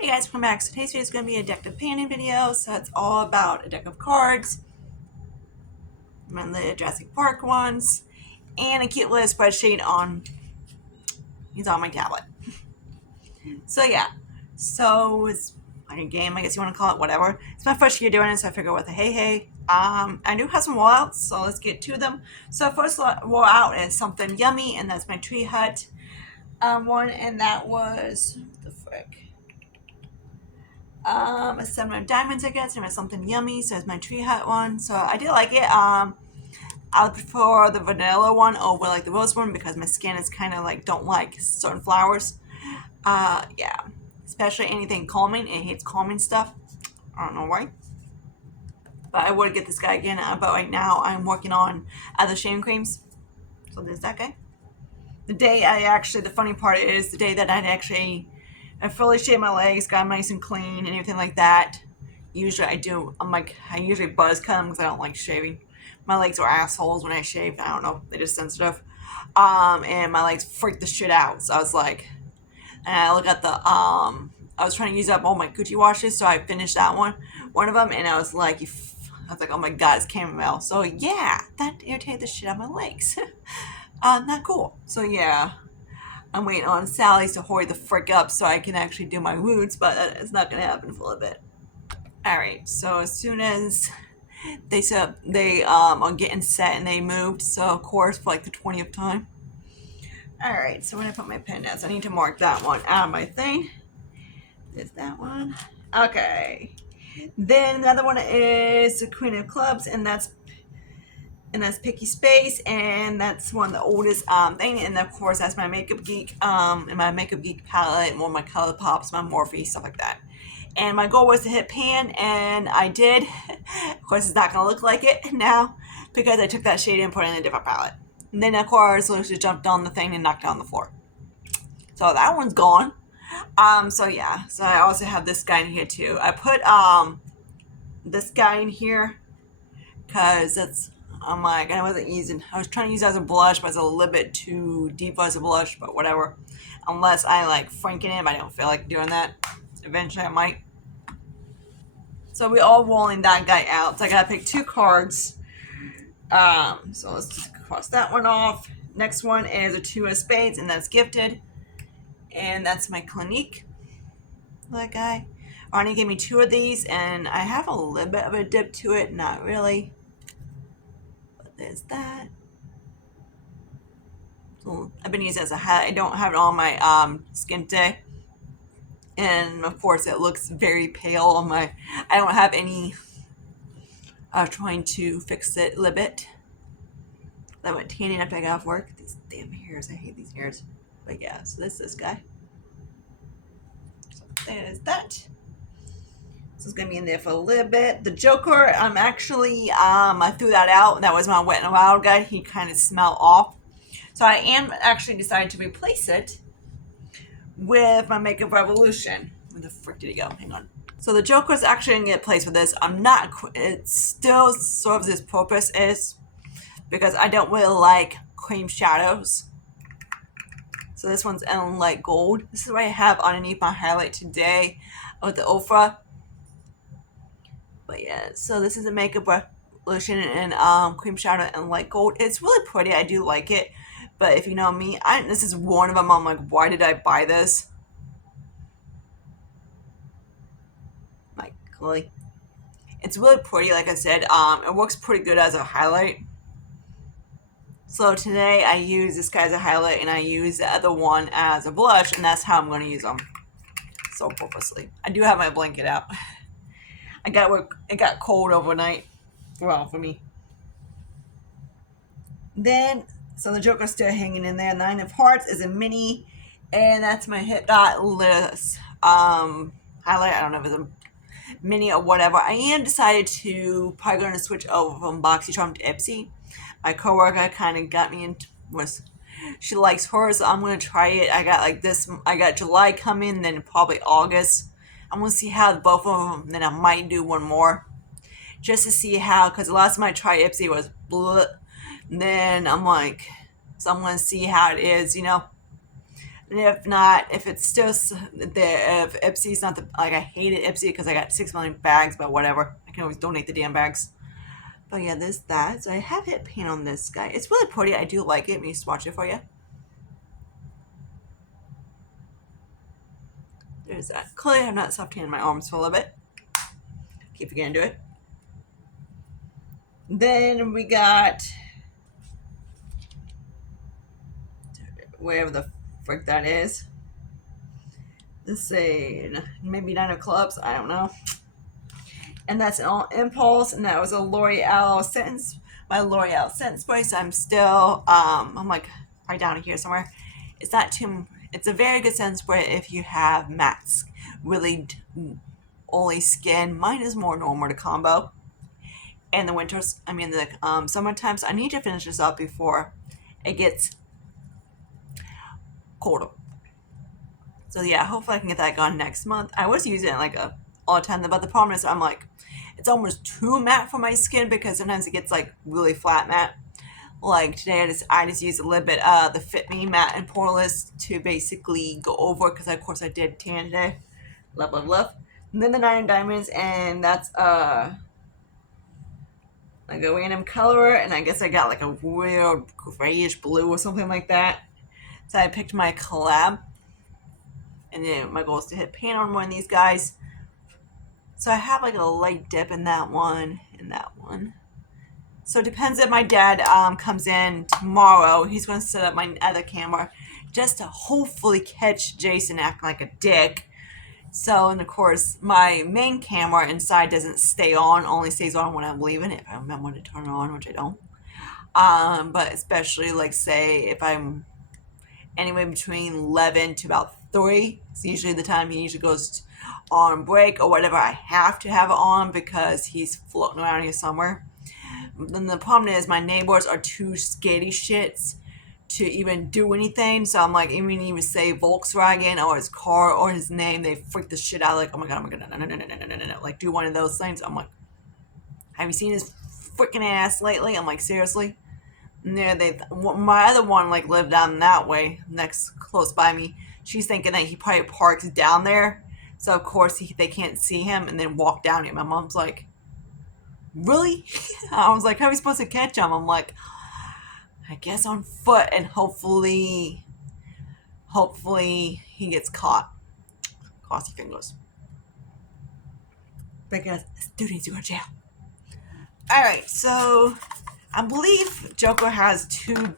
Hey guys, welcome back. So today's video is going to be a deck of painting video. So it's all about a deck of cards, and the Jurassic Park ones, and a cute little spreadsheet on my tablet. So yeah, so it's like a game, I guess you want to call it, whatever. It's my first year doing it, so I figure with the hey. I do have some rollouts, so let's get to them. So first rollout is something yummy, and that's my tree hut one, and that was what the frick. A 7 of diamonds, I guess, and it was something yummy. So it's my tree hut one. So I did like it. I prefer the vanilla one over like the rose one because my skin is kind of like don't like certain flowers. Yeah, especially anything calming. It hates calming stuff. I don't know why. But I would get this guy again. But right now I'm working on other shaving creams. So there's that guy. The funny part is the day that I fully shave my legs, got them nice and clean and everything like that. Usually I usually buzz cut them because I don't like shaving. My legs are assholes when I shave. I don't know, they're just sensitive. And my legs freak the shit out. So I was like, and I look at I was trying to use up all my Gucci washes, so I finished one of them, and I was like, oh my god, it's chamomile. So yeah, that irritated the shit out of my legs. Not cool. So yeah, I'm waiting on Sally's to hurry the frick up so I can actually do my roots, but it's not gonna happen for a little bit. Alright, so as soon as they said they are getting set and they moved, so of course for like the 20th time. Alright, so when I put my pen down, so I need to mark that one out of my thing. There's that one. Okay. Then another one is the Queen of Clubs, and that's Picky Space, and that's one of the oldest thing. And of course, that's my Makeup Geek, and my Makeup Geek palette, more my Color Pops, my Morphe, stuff like that. And my goal was to hit pan, and I did. Of course, it's not gonna look like it now because I took that shade and put it in a different palette. And then of course, Lucia jumped on the thing and knocked it on the floor. So that one's gone. So yeah. So I also have this guy in here too. I put this guy in here because I'm like, I was trying to use it as a blush, but it's a little bit too deep as a blush, but whatever. Unless I like franken it, but I don't feel like doing that. Eventually I might. So we all rolling that guy out. So I gotta pick 2 cards. So let's just cross that one off. Next one is a 2 of spades, and that's gifted. And that's my Clinique. That guy. Arnie gave me 2 of these, and I have a little bit of a dip to it, not really. But there's that. So I've been using it as a highlight. I don't have it on my skin today. And of course it looks very pale on my, I don't have any trying to fix it a little bit. I went tanning after I got off work. These damn hairs, I hate these hairs. But yeah, so this guy. So there's that. This is gonna be in there for a little bit. The Joker, I threw that out. That was my Wet n Wild guy. He kind of smelled off. So I am actually decided to replace it with my Makeup Revolution. Where the frick did he go? Hang on. So the Joker is actually gonna get placed with this. It still serves its purpose is because I don't really like cream shadows. So this one's in light gold. This is what I have underneath my highlight today with the Ofra. But yeah, so this is a Makeup Revolution and cream shadow and light gold. It's really pretty. I do like it. But if you know me, this is one of them. I'm like, why did I buy this? Like, really? It's really pretty, like I said. It works pretty good as a highlight. So today I use this guy as a highlight, and I use the other one as a blush, and that's how I'm going to use them. So purposely. I do have my blanket out. It got cold overnight. Well, for me. Then, so the Joker's still hanging in there. 9 of Hearts is a mini, and that's my Hip Dot List highlight. I don't know if it's a mini or whatever. I am decided to probably going to switch over from BoxyCharm to Ipsy. My coworker kind of got me into she likes hers, so I'm going to try it. I got July coming, then probably August. I'm going to see how both of them, then I might do one more. Just to see how, because the last time I tried Ipsy was bleh. And then I'm like, so I'm going to see how it is, And if not, if it's still if Ipsy's not the, like, I hated Ipsy because I got 6 million bags, but whatever. I can always donate the damn bags. But yeah, there's that. So I have hit paint on this guy. It's really pretty. I do like it. Let me swatch it for you. There's that. Clearly, I'm not soft tanning my arms full of it. Keep forgetting to do it. Then we got wherever the frick that is. Let's see, maybe Nine of Clubs. I don't know. And that's all Impulse, and that was a L'Oreal sentence. My L'Oreal sentence spray. So I'm still I'm like right down here somewhere. It's not too. It's a very good sentence spray if you have matte, really oily skin. Mine is more normal to combo. And the winters, I mean the summer times. I need to finish this up before it gets colder. So yeah, hopefully I can get that gone next month. I was using it like all the time, but the problem is I'm like, it's almost too matte for my skin because sometimes it gets like really flat matte. Like today, I just used a little bit of the Fit Me matte and poreless to basically go over because of course I did tan today. Love, love, love. And then the Nine Diamonds, and that's like a random color, and I guess I got like a real grayish blue or something like that. So I picked my collab, and then my goal is to hit pan on one of these guys. So I have like a light dip in that one and that one. So it depends if my dad comes in tomorrow. He's going to set up my other camera just to hopefully catch Jason acting like a dick. So, and of course, my main camera inside doesn't stay on, only stays on when I'm leaving, if I remember when to turn it on, which I don't. But especially, like, say, if I'm anywhere between 11 to about 3, it's usually the time he usually goes on break or whatever, I have to have it on because he's floating around here somewhere. Then the problem is my neighbors are too scaredy shits to even do anything. So I'm like, even say Volkswagen or his car or his name, they freak the shit out. Like, oh my god, no, no, no, no, no, no, no, no. Like, do one of those things. I'm like, have you seen his freaking ass lately? I'm like, seriously? And my other one like lived down that way, next close by me. She's thinking that he probably parks down there, so of course they can't see him and then walk down here. My mom's like, really? I was like, how are we supposed to catch him? I'm like, I guess on foot, and hopefully he gets caught. Cross your fingers. Because students go to jail. Alright, so I believe Joker has 2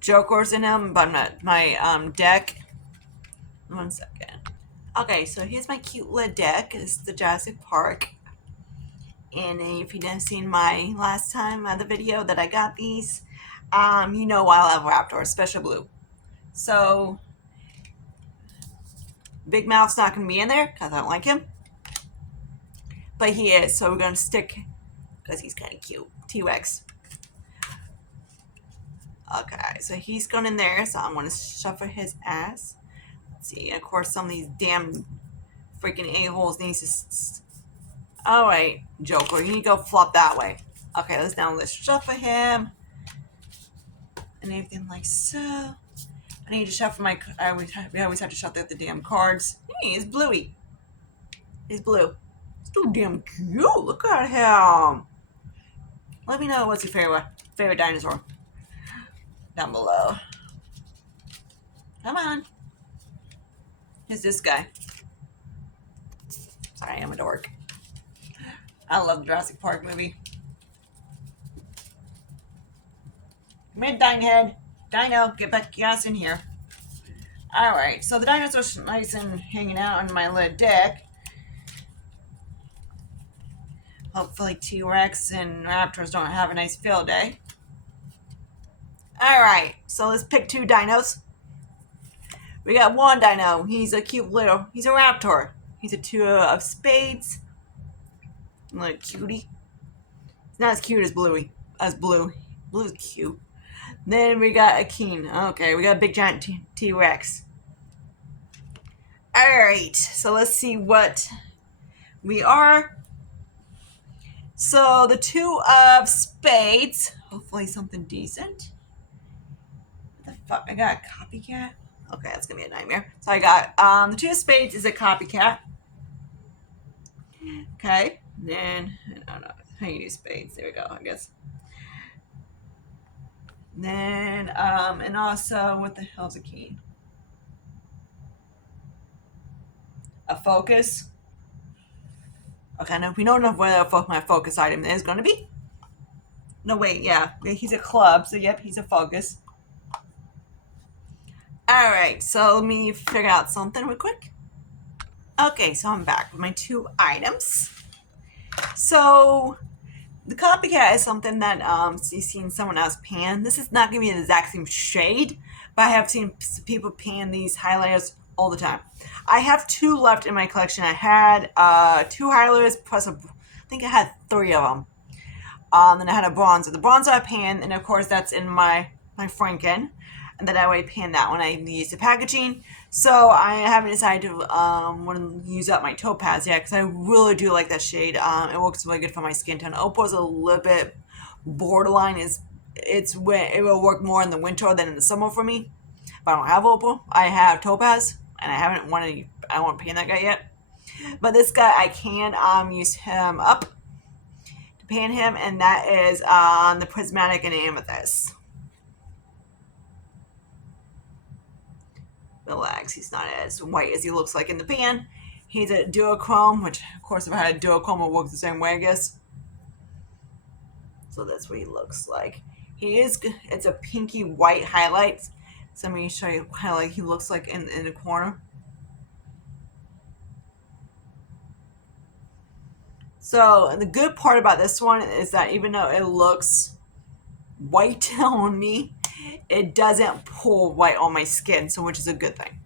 Jokers in him, but my deck. 1 second. Okay, so here's my cute little deck. This is the Jurassic Park. And if you didn't see my last time the video that I got these, you know I love Raptor, Special Blue. So Big Mouth's not going to be in there because I don't like him. But he is, so we're going to stick, because he's kind of cute, T-Rex. Okay, so he's going in there, so I'm going to shuffle his ass. Let's see, and of course some of these damn freaking a-holes needs to... Alright, Joker, you need to go flop that way. Okay, let's shuffle him. And everything like so. I need to shuffle my... we always have to shuffle the damn cards. Hey, it's Bluey. He's blue. He's so damn cute. Look at him. Let me know what's your favorite dinosaur down below. Come on. Here's this guy. Sorry, I'm a dork. I love the Jurassic Park movie. Come in, Dinehead. Dino, get us in here. Alright, so the dinos are nice and hanging out on my little deck. Hopefully T-Rex and Raptors don't have a nice field day. Alright, so let's pick 2 dinos. We got 1 dino. He's a cute little... He's a Raptor. He's a 2 of spades. Little cutie. He's not as cute as Bluey. Blue. Blue's cute. Then we got a Keen. Okay, we got a big giant T-Rex. Alright, so let's see what we are. So the 2 of spades. Hopefully something decent. What the fuck? I got a copycat? Okay, that's gonna be a nightmare. So I got the two of spades is a copycat. Okay, then I don't know how you use spades. There we go. I guess. Then and also what the hell's a key? A focus. Okay, now we don't know where my focus item is going to be. No, wait, yeah, he's a club, so yep, he's a focus. All right, so let me figure out something real quick. Okay, so I'm back with my two items. So the copycat is something that you've seen someone else pan. This is not going to be the exact same shade, but I have seen people pan these highlighters all the time. I have two left in my collection. I had two highlighters plus I think I had three of them. Then I had a bronzer. The bronzer I pan, and of course that's in my Franken. And then I already pan that when I use the packaging. So I haven't decided to want to use up my topaz yet because I really do like that shade. It works really good for my skin tone. Opal is a little bit borderline. It will work more in the winter than in the summer for me. But I don't have opal. I have topaz, and I won't pan that guy yet. But this guy I can use him up to pan him, and that is the prismatic and amethyst. Relax, he's not as white as he looks like in the pan. He's a duochrome, which of course if I had a duochrome it works the same way, I guess. So that's what he looks like. It's a pinky white highlight. So let me show you how like he looks like in the corner. So the good part about this one is that even though it looks white on me, it doesn't pull white on my skin, so which is a good thing.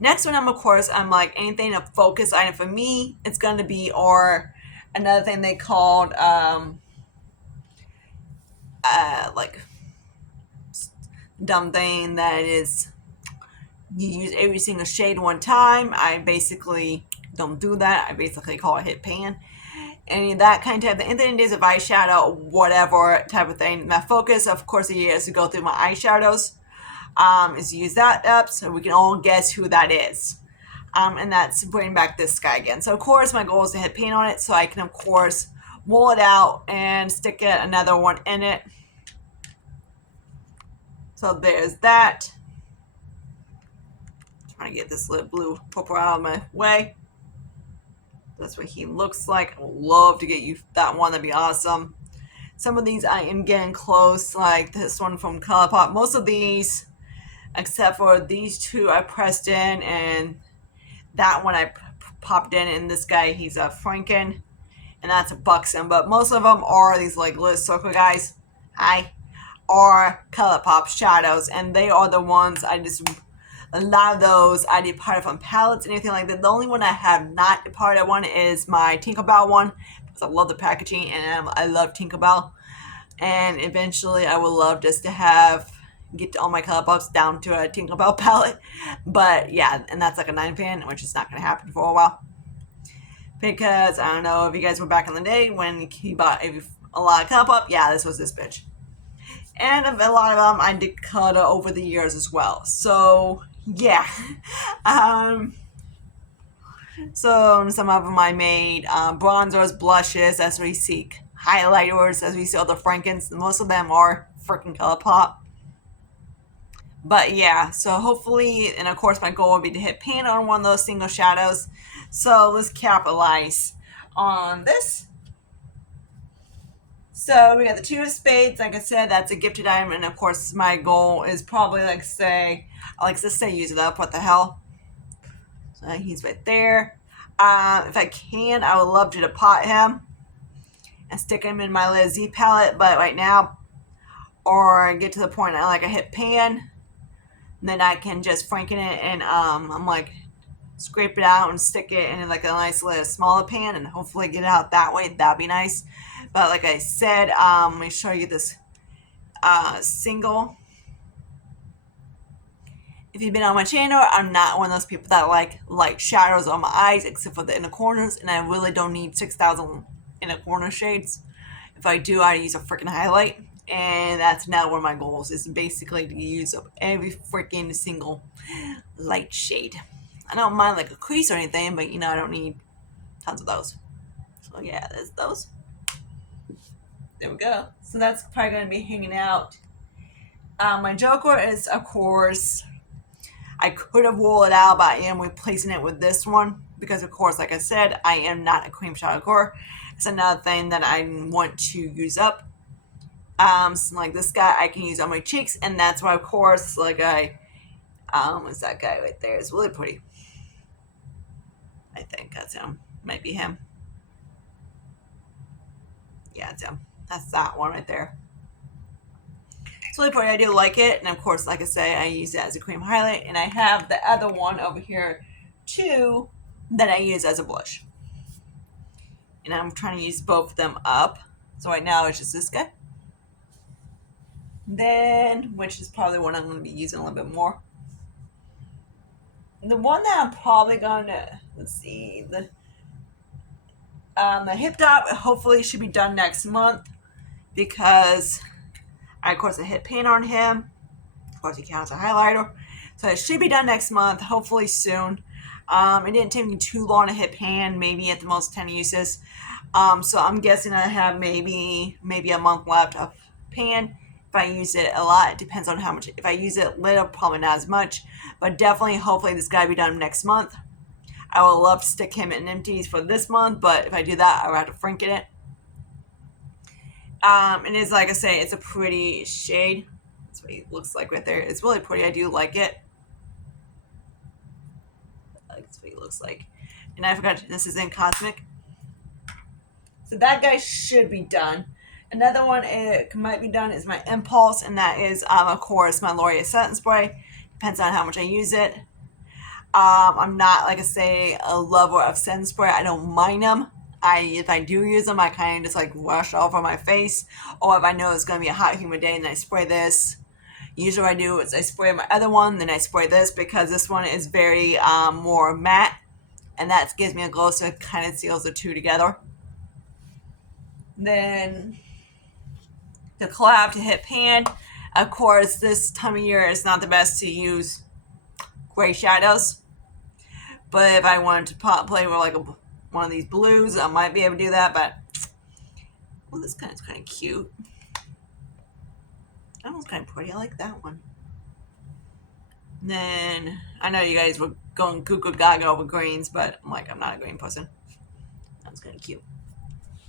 Next one, of course, I'm like anything a focus item for me, it's going to be or another thing they called like dumb thing that is you use every single shade one time. I basically don't do that. I basically call it hit pan. Any of that kind of thing. And then there's a eyeshadow, whatever type of thing. My focus, of course, is to go through my eyeshadows. Is use that up so we can all guess who that is. And that's bringing back this guy again. So, of course, my goal is to hit paint on it so I can, of course, roll it out and stick another one in it. So, there's that. Trying to get this little blue purple out of my way. That's what he looks like. I would love to get you that one. That'd be awesome. Some of these I am getting close, like this one from ColourPop. Most of these, except for these two, I pressed in, and that one I popped in. And this guy, he's a Franken, and that's a Buxom. But most of them are these like little circle guys. Hi, are ColourPop shadows, and they are the ones I just. A lot of those I departed from palettes and anything like that. The only one I have not departed one is my Tinkerbell one because I love the packaging and I love Tinkerbell. And eventually I would love just to get all my ColourPops down to a Tinkerbell palette. But yeah, and that's like a 9-pan, which is not going to happen for a while. Because I don't know if you guys were back in the day when he bought a lot of ColourPop. Yeah, this was this bitch. And a lot of them I did color over the years as well. So yeah. So some of them I made bronzers, blushes, as we see highlighters, as we see other Frankens. Most of them are freaking ColourPop. But yeah, so hopefully, and of course my goal would be to hit pan on one of those single shadows. So let's capitalize on this. So we got the two of spades. Like I said, that's a gifted item, and of course my goal is probably I like to say use it up. What the hell? So he's right there. If I can, I would love to pot him and stick him in my little Z palette, but right now, or get to the point I hit pan, and then I can just Franken it, and I'm like scrape it out and stick it in like a nice little smaller pan, and hopefully get it out that way. That'd be nice. But like I said, let me show you this single. If you've been on my channel, I'm not one of those people that like light shadows on my eyes, except for the inner corners, and I really don't need 6,000 inner corner shades. If I do, I use a freaking highlight. And that's now one of my goals is basically to use up every freaking single light shade. I don't mind like a crease or anything, but I don't need tons of those. So yeah, there's those. There we go. So that's probably going to be hanging out. My Joker is, of course, I could have rolled it out, but I am replacing it with this one because, of course, like I said, I am not a cream shadow. It's another thing that I want to use up. So like this guy, I can use on my cheeks, and that's why, of course, like what's that guy right there? It's really pretty. I think that's him. Might be him. Yeah, it's him. That's that one right there. It's really pretty. I do like it, and of course, like I say, I use it as a cream highlight, and I have the other one over here too that I use as a blush. And I'm trying to use both of them up. So right now it's just this guy. Then, which is probably what I'm going to be using a little bit more. The one that I'm probably going to, let's see, the hip dot hopefully should be done next month because I, of course, I hit paint on him. Of course, he counts as a highlighter. So it should be done next month, hopefully soon. It didn't take me too long to hit pan, maybe at the most 10 uses. So I'm guessing I have maybe a month left of pan. If I use it a lot, it depends on how much. If I use it little, probably not as much. But definitely, hopefully, this guy will be done next month. I would love to stick him in empties for this month, but if I do that, I would have to Franken it. It is, like I say, it's a pretty shade. That's what he looks like right there. It's really pretty. I do like it. That's what he looks like. And I forgot, this is in Cosmic. So that guy should be done. Another one it might be done is my Impulse, and that is, of course, my L'Oreal Setting Spray. Depends on how much I use it. I'm not, like I say, a lover of setting spray. I don't mind them. If I do use them, I kind of just like wash off on my face. Or if I know it's going to be a hot, humid day, and I spray this. Usually what I do is I spray my other one, then I spray this because this one is very more matte. And that gives me a glow, so it kind of seals the two together. Then the collab to hit pan. Of course, this time of year is not the best to use gray shadows. But if I wanted to play with like one of these blues, I might be able to do that. But this kind of cute. That one's kind of pretty. I like that one. And then I know you guys were going cuckoo gaga over greens, but I'm not a green person. That's kind of cute.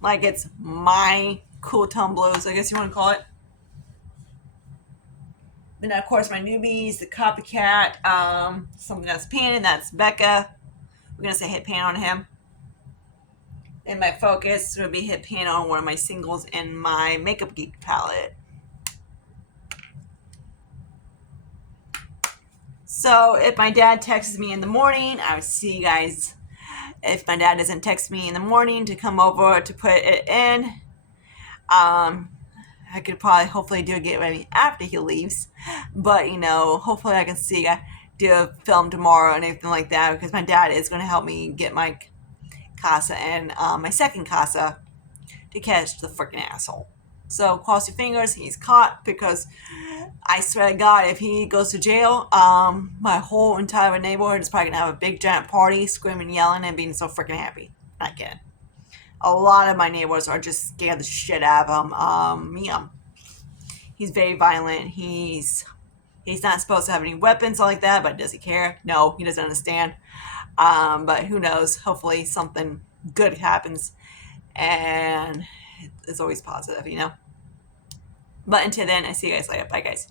Like it's my cool tone blues, I guess you want to call it. Then of course my newbies, the Copycat, something that's pan, and that's Becca. We're gonna say hit pan on him. And my focus would be hit pan on one of my singles in my Makeup Geek palette. So if my dad texts me in the morning, I would see you guys. If my dad doesn't text me in the morning to come over to put it in, I could probably hopefully do a get ready after he leaves. But hopefully I can see do a film tomorrow and everything like that because my dad is going to help me get my casa and my second casa to catch the freaking asshole. So cross your fingers, he's caught because I swear to God, if he goes to jail, my whole entire neighborhood is probably going to have a big giant party, screaming, yelling, and being so freaking happy. Not kidding. A lot of my neighbors are just scared the shit out of him. He's very violent. He's not supposed to have any weapons like that, but does he care? No, he doesn't understand. But who knows? Hopefully something good happens. And it's always positive. But until then, I see you guys later. Bye, guys.